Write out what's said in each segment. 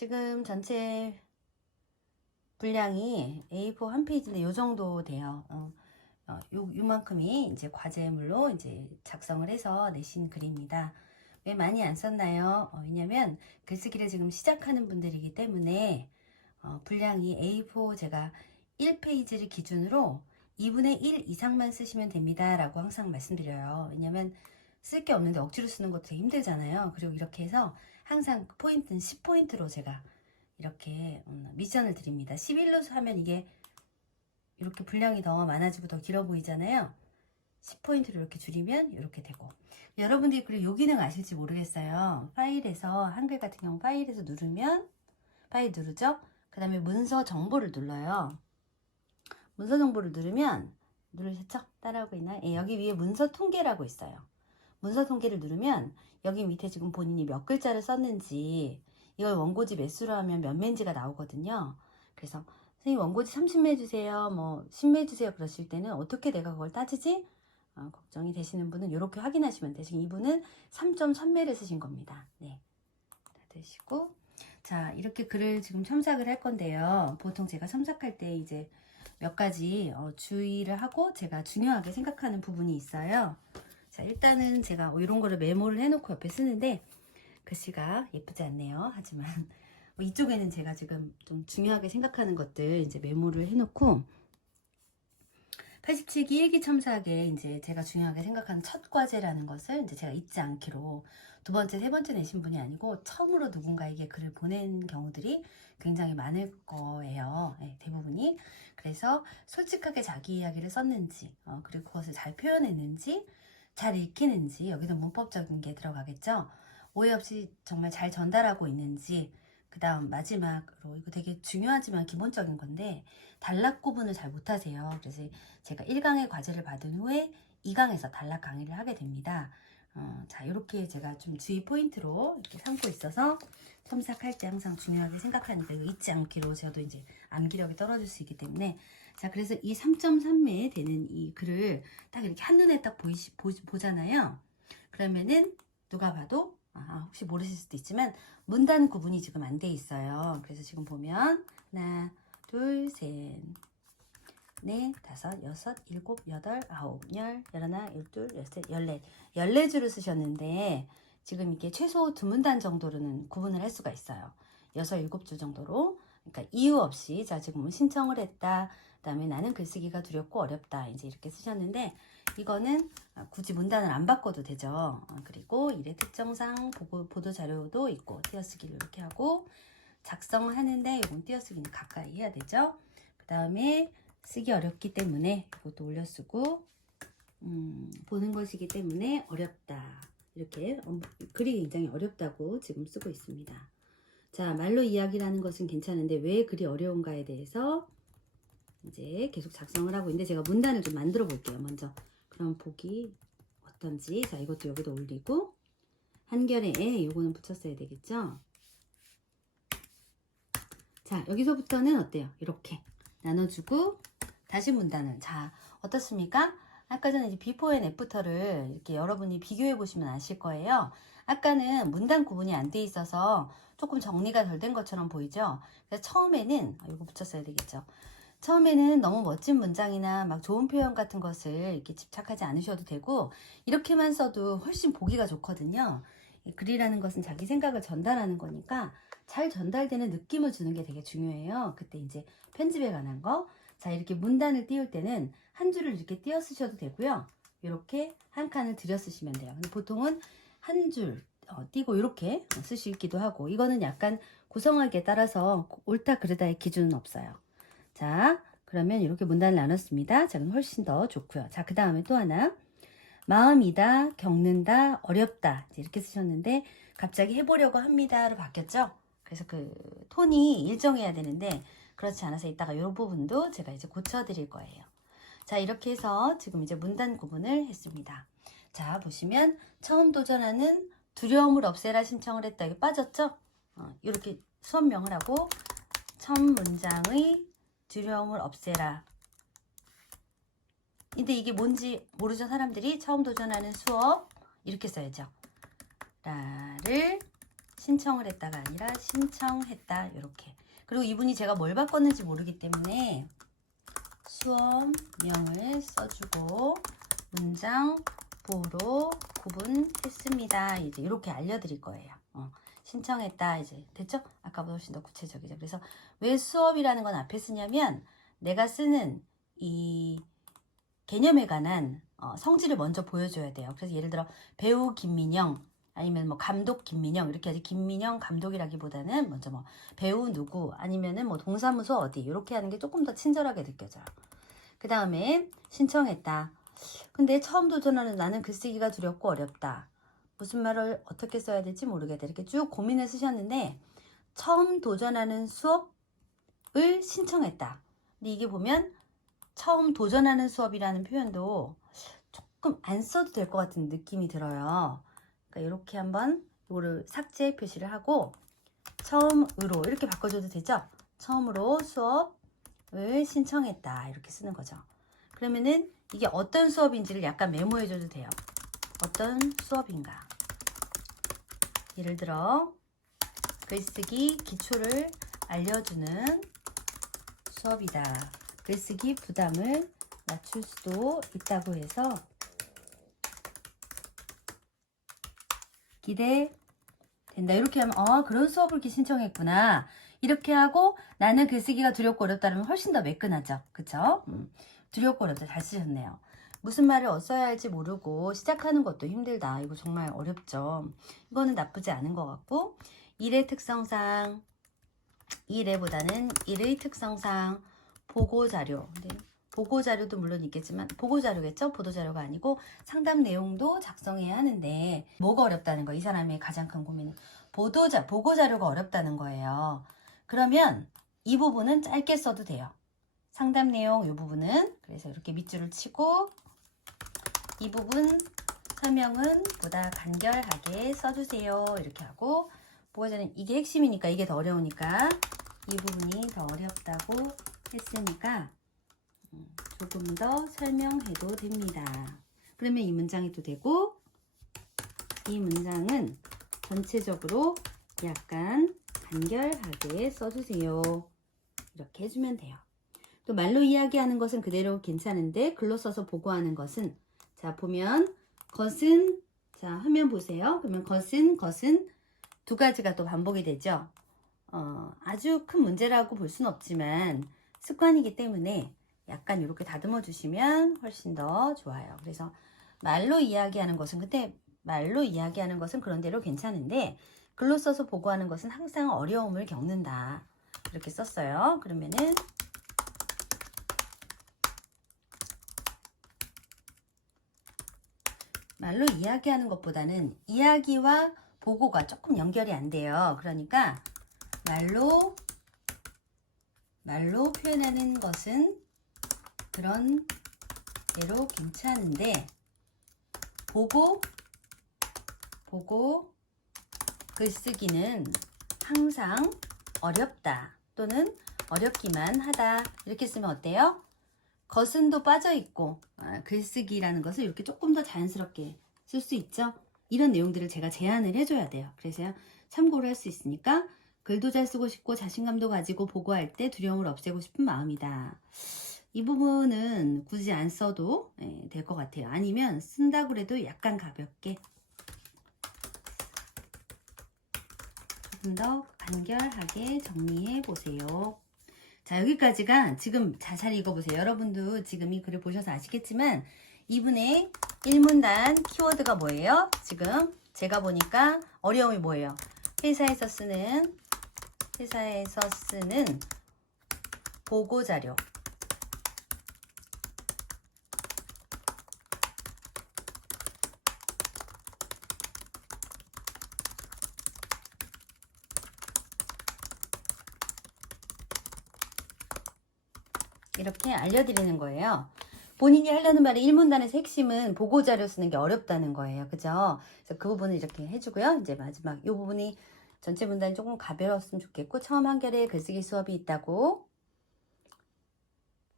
지금 전체 분량이 A4 한 페이지인데 요 정도 돼요. 어, 어, 요, 요만큼이 이제 과제물로 이제 작성을 해서 내신 글입니다. 왜 많이 안 썼나요? 어, 왜냐면 글쓰기를 지금 시작하는 분들이기 때문에 어, 분량이 A4 제가 1페이지를 기준으로 2분의 1 이상만 쓰시면 됩니다. 라고 항상 말씀드려요. 왜냐면 쓸 게 없는데 억지로 쓰는 것도 힘들잖아요. 그리고 이렇게 해서 항상 그 포인트는 10포인트로 제가 이렇게 음, 미션을 드립니다. 11로 하면 이게 이렇게 분량이 더 많아지고 더 길어 보이잖아요. 10포인트로 이렇게 줄이면 이렇게 되고 여러분들이 그리고 요 기능 아실지 모르겠어요. 파일에서 한글 같은 경우 파일에서 누르면 파일 누르죠? 그 다음에 문서 정보를 눌러요. 문서 정보를 누르면 누르셨죠? 따라오고 있나요? 예, 여기 위에 문서 통계라고 있어요. 문서 통계를 누르면 여기 밑에 지금 본인이 몇 글자를 썼는지 이걸 원고지 매수로 하면 몇 매인지가 나오거든요. 그래서 선생님 원고지 30매 주세요. 뭐 10매 주세요. 그러실 때는 어떻게 내가 그걸 따지지? 어, 걱정이 되시는 분은 이렇게 확인하시면. 지금 이분은 3.3매를 쓰신 겁니다. 네. 다 되시고 자 이렇게 글을 지금 첨삭을 할 건데요. 보통 제가 첨삭할 때 이제 몇 가지 어, 주의를 하고 제가 중요하게 생각하는 부분이 있어요. 자 일단은 제가 어, 이런 거를 메모를 해놓고 옆에 쓰는데 글씨가 예쁘지 않네요. 하지만 뭐 이쪽에는 제가 지금 좀 중요하게 생각하는 것들 이제 메모를 해놓고 87기 일기 첨삭에 이제 제가 중요하게 생각하는 첫 과제라는 것을 이제 제가 잊지 않기로 두 번째, 세 번째 내신 분이 아니고 처음으로 누군가에게 글을 보낸 경우들이 굉장히 많을 거예요. 네, 대부분이. 그래서 솔직하게 자기 이야기를 썼는지, 어, 그리고 그것을 잘 표현했는지, 잘 읽히는지, 여기도 문법적인 게 들어가겠죠. 오해 없이 정말 잘 전달하고 있는지, 그 다음 마지막으로, 이거 되게 중요하지만 기본적인 건데, 단락 구분을 잘 못하세요. 그래서 제가 1강의 과제를 받은 후에 2강에서 단락 강의를 하게 됩니다. 어, 자, 이렇게 제가 좀 주의 포인트로 이렇게 삼고 있어서 첨삭할 때 항상 중요하게 생각하니까 이거 잊지 않기로 저도 이제 암기력이 떨어질 수 있기 때문에 자, 그래서 이 3.3매 되는 이 글을 딱 이렇게 한눈에 딱 보이시, 보, 보잖아요. 그러면은 누가 봐도 아, 혹시 모르실 수도 있지만 문단 구분이 지금 안 돼 있어요. 그래서 지금 보면 하나, 둘, 셋, 넷, 다섯, 여섯, 일곱, 여덟, 아홉, 열, 열하나, 열둘, 열셋, 열넷. 열네 줄을 쓰셨는데 지금 이게 최소 두 문단 정도로는 구분을 할 수가 있어요. 여섯, 일곱 줄 정도로. 그러니까 이유 없이 자 지금 신청을 했다. 그 다음에 나는 글쓰기가 두렵고 어렵다. 이제 이렇게 쓰셨는데 이거는 굳이 문단을 안 바꿔도 되죠. 어, 그리고 일의 특정상 보도 자료도 있고 띄어쓰기를 이렇게 하고 작성을 하는데 이건 띄어쓰기는 가까이 해야 되죠. 그 다음에 쓰기 어렵기 때문에 이것도 올려 쓰고 음, 보는 것이기 때문에 어렵다. 이렇게 어, 글이 굉장히 어렵다고 지금 쓰고 있습니다. 자, 말로 이야기라는 것은 괜찮은데 왜 글이 어려운가에 대해서 이제 계속 작성을 하고 있는데 제가 문단을 좀 만들어 볼게요. 먼저 그럼 보기 어떤지 자 이것도 여기다 올리고 한결에 에 요거는 붙였어야 되겠죠. 자 여기서부터는 어때요? 이렇게 나눠주고 다시 문단을 자 어떻습니까? 아까 전에 이제 비포 앤 애프터를 이렇게 여러분이 비교해 보시면 아실 거예요. 아까는 문단 구분이 안 돼 있어서 조금 정리가 덜 된 것처럼 보이죠? 그래서 처음에는 아, 이거 붙였어야 되겠죠. 처음에는 너무 멋진 문장이나 막 좋은 표현 같은 것을 이렇게 집착하지 않으셔도 되고 이렇게만 써도 훨씬 보기가 좋거든요. 이 글이라는 것은 자기 생각을 전달하는 거니까 잘 전달되는 느낌을 주는 게 되게 중요해요. 그때 이제 편집에 관한 거. 자, 이렇게 문단을 띄울 때는 한 줄을 이렇게 띄어 쓰셔도 되고요. 이렇게 한 칸을 들여 쓰시면 돼요. 근데 보통은 한줄 어, 띄고 이렇게 쓰시기도 하고 이거는 약간 구성하기에 따라서 옳다 그르다의 기준은 없어요. 자, 그러면 이렇게 문단을 나눴습니다. 자, 그럼 훨씬 더 좋고요. 자, 그 다음에 또 하나. 마음이다, 겪는다, 어렵다. 이렇게 쓰셨는데 갑자기 해보려고 합니다로 바뀌었죠? 그래서 그 톤이 일정해야 되는데 그렇지 않아서 이따가 이 부분도 제가 이제 고쳐드릴 거예요. 자, 이렇게 해서 지금 이제 문단 구분을 했습니다. 자, 보시면 처음 도전하는 두려움을 없애라 신청을 했다. 이게 빠졌죠? 어, 이렇게 수업명을 하고 첫 문장의 두려움을 없애라. 근데 이게 뭔지 모르죠 사람들이 처음 도전하는 수업 이렇게 써야죠. 라를 신청을 했다가 아니라 신청했다 이렇게 그리고 이분이 제가 뭘 바꿨는지 모르기 때문에 수업명을 써주고 문장 보로 구분했습니다. 이제 이렇게 알려드릴 거예요. 어, 신청했다 이제 됐죠? 아까보다 훨씬 더 구체적이죠. 그래서 왜 수업이라는 건 앞에 쓰냐면 내가 쓰는 이 개념에 관한 어, 성질을 먼저 보여줘야 돼요. 그래서 예를 들어 배우 김민영 아니면 뭐 감독 김민영 이렇게 하지 김민영 감독이라기보다는 먼저 뭐 배우 누구 아니면은 뭐 동사무소 어디 이렇게 하는 게 조금 더 친절하게 느껴져요. 그 다음에 신청했다. 근데 처음 도전하는 나는 글쓰기가 두렵고 어렵다. 무슨 말을 어떻게 써야 될지 모르겠다. 이렇게 쭉 고민을 쓰셨는데 처음 도전하는 수업을 신청했다. 근데 이게 보면 처음 도전하는 수업이라는 표현도 조금 안 써도 될 것 같은 느낌이 들어요. 그러니까 이렇게 한번 이거를 삭제 표시를 하고 처음으로 이렇게 바꿔줘도 되죠? 처음으로 수업을 신청했다 이렇게 쓰는 거죠. 그러면은 이게 어떤 수업인지를 약간 메모해줘도 돼요. 어떤 수업인가? 예를 들어 글쓰기 기초를 알려주는 수업이다. 글쓰기 부담을 낮출 수도 있다고 해서 기대된다. 이렇게 하면 어 그런 수업을 신청했구나. 이렇게 하고 나는 글쓰기가 두렵고 어렵다면 훨씬 더 매끈하죠. 그쵸? 음, 두렵고 어렵다. 잘 쓰셨네요. 무슨 말을 어써야 할지 모르고 시작하는 것도 힘들다. 이거 정말 어렵죠. 이거는 나쁘지 않은 것 같고 일의 특성상 일의보다는 일의 특성상 보고 자료. 네. 보고 자료도 물론 있겠지만 보고 자료겠죠? 보도 자료가 아니고 상담 내용도 작성해야 하는데 뭐가 어렵다는 거? 이 사람의 가장 큰 고민은 보도 자 보고 자료가 어렵다는 거예요. 그러면 이 부분은 짧게 써도 돼요. 상담 내용 이 부분은 그래서 이렇게 밑줄을 치고 이 부분 설명은 보다 간결하게 써주세요. 이렇게 하고 보호자는 이게 핵심이니까 이게 더 어려우니까 이 부분이 더 어렵다고 했으니까 음, 조금 더 설명해도 됩니다. 그러면 이 문장이 또 되고 이 문장은 전체적으로 약간 간결하게 써주세요. 이렇게 해주면 돼요. 또 말로 이야기하는 것은 그대로 괜찮은데 글로 써서 보고하는 것은 자 보면 것은 자 화면 보세요. 그러면 것은 것은 두 가지가 또 반복이 되죠. 어, 아주 큰 문제라고 볼 수는 없지만 습관이기 때문에 약간 이렇게 다듬어 주시면 훨씬 더 좋아요. 그래서 말로 이야기하는 것은 근데 말로 이야기하는 것은 그런대로 괜찮은데 글로 써서 보고하는 것은 항상 어려움을 겪는다. 이렇게 썼어요. 그러면은 말로 이야기하는 것보다는 이야기와 보고가 조금 연결이 안 돼요. 그러니까 말로 말로 표현하는 것은 그런 대로 괜찮은데 보고 보고 글쓰기는 항상 어렵다 또는 어렵기만 하다 이렇게 쓰면 어때요? 거슴도 빠져 있고 아, 글쓰기라는 것을 이렇게 조금 더 자연스럽게 쓸 수 있죠. 이런 내용들을 제가 제안을 해줘야 돼요. 그래서 참고를 할 수 있으니까 글도 잘 쓰고 싶고 자신감도 가지고 보고할 때 두려움을 없애고 싶은 마음이다. 이 부분은 굳이 안 써도 예, 될것 같아요. 아니면 쓴다고 해도 약간 가볍게 조금 더 간결하게 정리해 보세요. 자 여기까지가 지금 자세히 읽어보세요. 여러분도 지금 이 글을 보셔서 아시겠지만 이분의 1문단 키워드가 뭐예요? 지금 제가 보니까 어려움이 뭐예요? 회사에서 쓰는 회사에서 쓰는 보고 자료 이렇게 알려드리는 거예요. 본인이 하려는 말의 1문단에서 핵심은 보고자료 쓰는 게 어렵다는 거예요. 그죠? 그래서 그 부분을 이렇게 해주고요. 이제 마지막 이 부분이 전체 문단이 조금 가벼웠으면 좋겠고 처음 한결에 글쓰기 수업이 있다고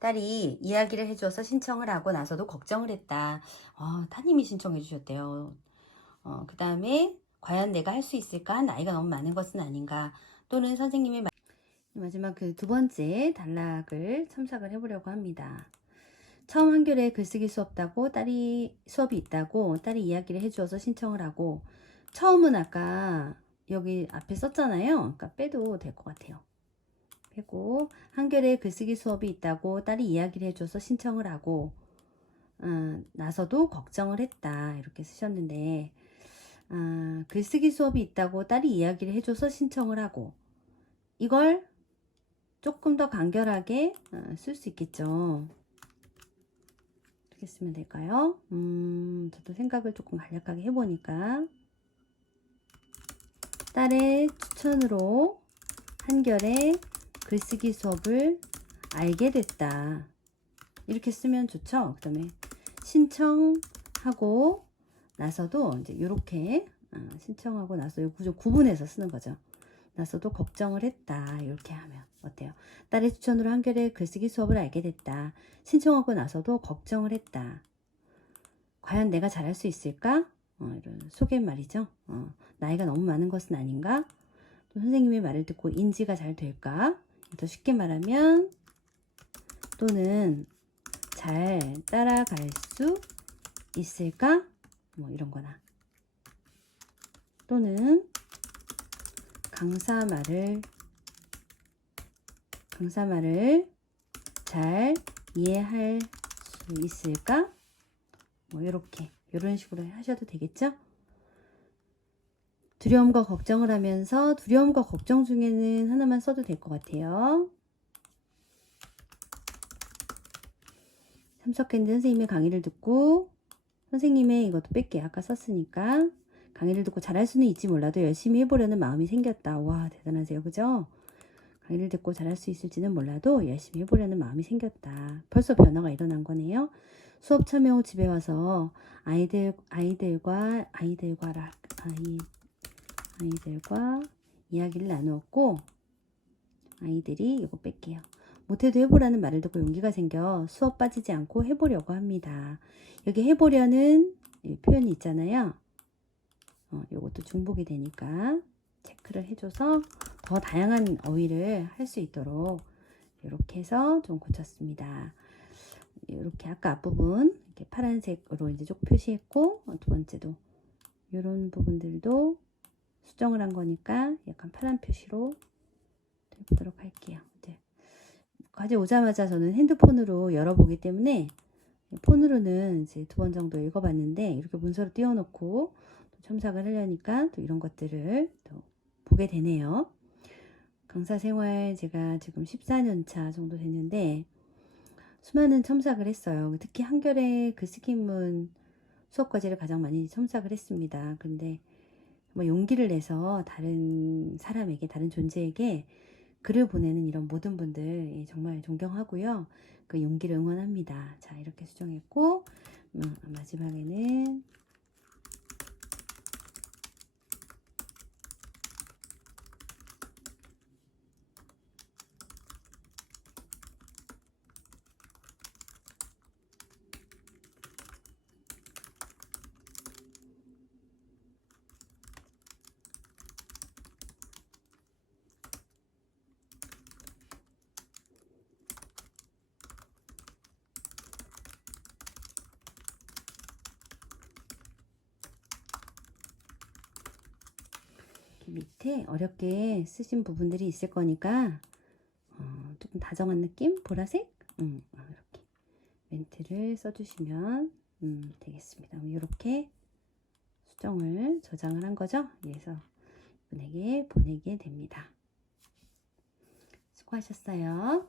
딸이 이야기를 해줘서 신청을 하고 나서도 걱정을 했다. 어, 따님이 신청해 주셨대요. 어, 그 다음에 과연 내가 할 수 있을까? 나이가 너무 많은 것은 아닌가? 또는 선생님의 마- 마지막 그 두 번째 단락을 첨삭을 해보려고 합니다. 처음 한겨레 글쓰기 수업다고 딸이 수업이 있다고 딸이 이야기를 해주어서 신청을 하고 처음은 아까 여기 앞에 썼잖아요. 그러니까 빼도 될 것 같아요. 빼고 한겨레 글쓰기 수업이 있다고 딸이 이야기를 해줘서 신청을 하고 어, 나서도 걱정을 했다 이렇게 쓰셨는데 아, 글쓰기 수업이 있다고 딸이 이야기를 해줘서 신청을 하고 이걸 조금 더 간결하게 어, 쓸수 있겠죠. 어떻게 쓰면 될까요? 음, 저도 생각을 조금 간략하게 해보니까 딸의 추천으로 한결의 글쓰기 수업을 알게 됐다. 이렇게 쓰면 좋죠. 그 다음에 신청하고 나서도 이제 이렇게 어, 신청하고 나서 요 구조 구분해서 쓰는 거죠. 나서도 걱정을 했다. 이렇게 하면 어때요? 딸의 추천으로 한결의 글쓰기 수업을 알게 됐다. 신청하고 나서도 걱정을 했다. 과연 내가 잘할 수 있을까? 어, 이런 소개말이죠. 어, 나이가 너무 많은 것은 아닌가? 또 선생님의 말을 듣고 인지가 잘 될까? 더 쉽게 말하면 또는 잘 따라갈 수 있을까? 뭐 이런 거나 또는 강사 말을 강사 말을 잘 이해할 수 있을까? 뭐 이렇게 이런 식으로 하셔도 되겠죠? 두려움과 걱정을 하면서 두려움과 걱정 중에는 하나만 써도 될 것 같아요. 참석했는데 선생님의 강의를 듣고 선생님의 이것도 뺄게 아까 썼으니까 강의를 듣고 잘할 수는 있지 몰라도 열심히 해보려는 마음이 생겼다. 와 대단하세요, 그죠? 강의를 듣고 잘할 수 있을지는 몰라도 열심히 해보려는 마음이 생겼다. 벌써 변화가 일어난 거네요. 수업 참여 후 집에 와서 아이들 아이들과 아이들과 락 아이 아이들과 이야기를 나누었고 아이들이 이거 뺄게요. 못해도 해보라는 말을 듣고 용기가 생겨 수업 빠지지 않고 해보려고 합니다. 여기 해보려는 이 표현이 있잖아요. 어, 요것도 중복이 되니까 체크를 해줘서 더 다양한 어휘를 할 수 있도록 이렇게 해서 좀 고쳤습니다. 이렇게 아까 앞부분 이렇게 파란색으로 이제 쭉 표시했고 어, 두 번째도 이런 부분들도 수정을 한 거니까 약간 파란 표시로 해보도록 할게요. 이제 과제 오자마자 저는 핸드폰으로 열어보기 때문에 폰으로는 이제 두 번 정도 읽어봤는데 이렇게 문서로 띄워놓고 또 첨삭을 하려니까 또 이런 것들을 또 보게 되네요. 강사 생활 제가 지금 14년 차 정도 됐는데 수많은 첨삭을 했어요. 특히 한결의 그 스킨문 수업 과제를 가장 많이 첨삭을 했습니다. 근데 뭐 용기를 내서 다른 사람에게 다른 존재에게 글을 보내는 이런 모든 분들 예, 정말 존경하고요. 그 용기를 응원합니다. 자 이렇게 수정했고 음, 마지막에는 밑에 어렵게 쓰신 부분들이 있을 거니까 어, 조금 다정한 느낌 보라색 음, 아, 이렇게 멘트를 써주시면 음, 되겠습니다. 이렇게 수정을 저장을 한 거죠. 그래서 이분에게 보내게 됩니다. 수고하셨어요.